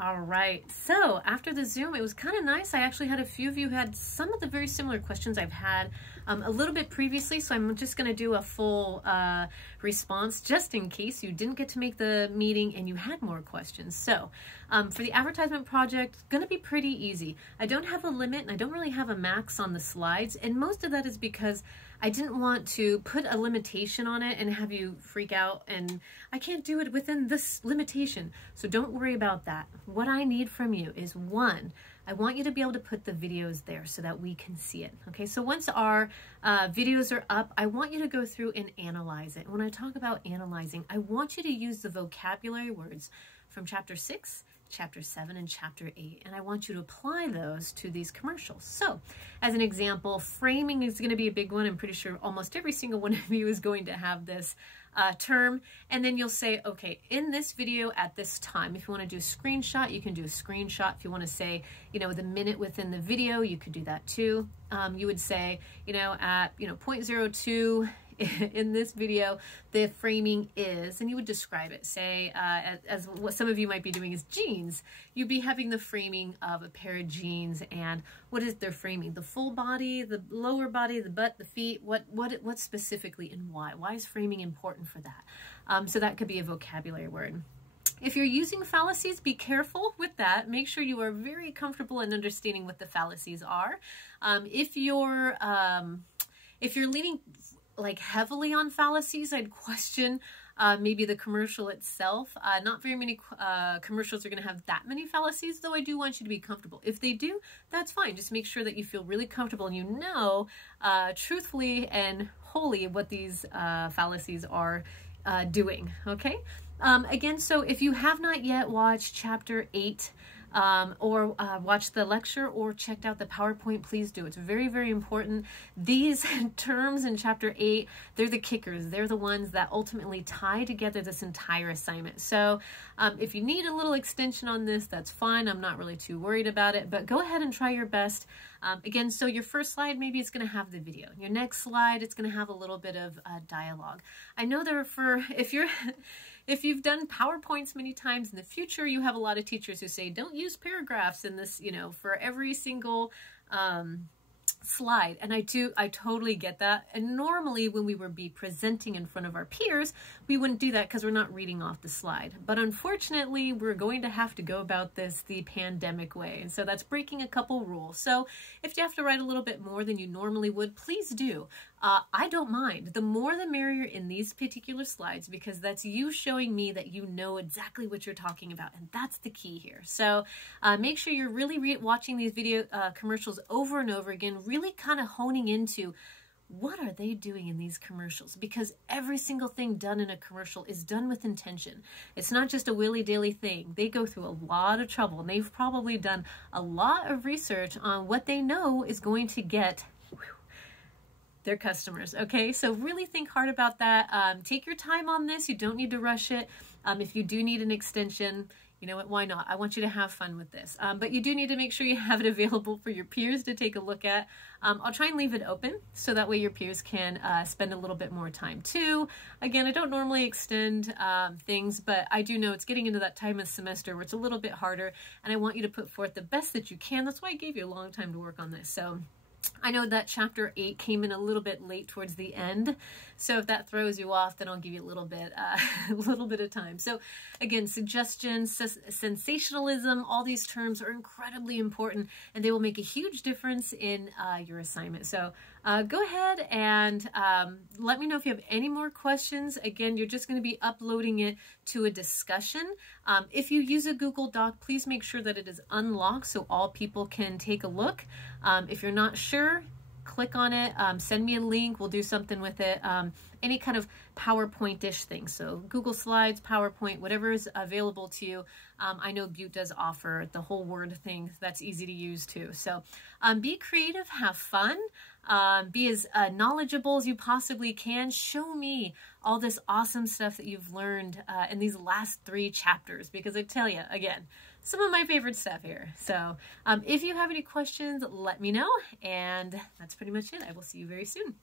All right, so after the Zoom, it was kind of nice. I actually had a few of you had some of the very similar questions I've had a little bit previously, so I'm just going to do a full response just in case you didn't get to make the meeting and you had more questions. So for the advertisement project, it's going to be pretty easy. I don't have a limit and I don't really have a max on the slides, and most of that is because I didn't want to put a limitation on it and have you freak out, and I can't do it within this limitation. So don't worry about that. What I need from you is, one, I want you to be able to put the videos there so that we can see it. Okay, so once our videos are up, I want you to go through and analyze it. When I talk about analyzing, I want you to use the vocabulary words from chapter 6, chapter 7, and chapter 8, and I want you to apply those to these commercials. So as an example, framing is going to be a big one. I'm pretty sure almost every single one of you is going to have this term, and then you'll say, okay, in this video at this time, if you want to do a screenshot, you can do a screenshot. If you want to say, you know, the minute within the video, you could do that too. You would say, you know, at 0.02 in this video, the framing is, and you would describe it. Say, as what some of you might be doing is jeans. You'd be having the framing of a pair of jeans, and what is their framing? The full body, the lower body, the butt, the feet. What specifically and why? Why is framing important for that? So that could be a vocabulary word. If you're using fallacies, be careful with that. Make sure you are very comfortable in understanding what the fallacies are. If you're leaning like heavily on fallacies, I'd question maybe the commercial itself. Not very many commercials are going to have that many fallacies, though I do want you to be comfortable. If they do, that's fine. Just make sure that you feel really comfortable and you know truthfully and wholly what these fallacies are doing, okay? Again, so if you have not yet watched chapter 8, or watched the lecture or checked out the PowerPoint, please do. It's very, very important. These terms in chapter 8, they're the kickers. They're the ones that ultimately tie together this entire assignment. So if you need a little extension on this, that's fine. I'm not really too worried about it, but go ahead and try your best. Again, so your first slide, maybe it's going to have the video. Your next slide, it's going to have a little bit of dialogue. I know if you've done PowerPoints many times in the future, you have a lot of teachers who say, don't use paragraphs in this, you know, for every single slide. And I totally get that. And normally when we would be presenting in front of our peers, we wouldn't do that because we're not reading off the slide. But unfortunately, we're going to have to go about this the pandemic way. And so that's breaking a couple rules. So if you have to write a little bit more than you normally would, please do. I don't mind. The more the merrier in these particular slides, because that's you showing me that you know exactly what you're talking about. And that's the key here. So make sure you're really watching these video commercials over and over again, really kind of honing into what are they doing in these commercials? Because every single thing done in a commercial is done with intention. It's not just a willy-dilly thing. They go through a lot of trouble, and they've probably done a lot of research on what they know is going to get their customers. Okay, so really think hard about that. Take your time on this. You don't need to rush it. If you do need an extension, you know what, why not? I want you to have fun with this. But you do need to make sure you have it available for your peers to take a look at. I'll try and leave it open so that way your peers can spend a little bit more time too. Again, I don't normally extend things, but I do know it's getting into that time of semester where it's a little bit harder, and I want you to put forth the best that you can. That's why I gave you a long time to work on this. So I know that chapter 8 came in a little bit late towards the end, so if that throws you off, then I'll give you a little bit of time. So again, suggestions, sensationalism, all these terms are incredibly important, and they will make a huge difference in your assignment. So go ahead and let me know if you have any more questions. Again, you're just going to be uploading it to a discussion. If you use a Google Doc, please make sure that it is unlocked so all people can take a look. If you're not sure, click on it, send me a link, we'll do something with it. Any kind of PowerPoint-ish thing. So Google Slides, PowerPoint, whatever is available to you. I know Butte does offer the whole Word thing that's easy to use too. So be creative, have fun, be as knowledgeable as you possibly can. Show me all this awesome stuff that you've learned in these last 3 chapters, because I tell you, again, some of my favorite stuff here. So if you have any questions, let me know, and that's pretty much it. I will see you very soon.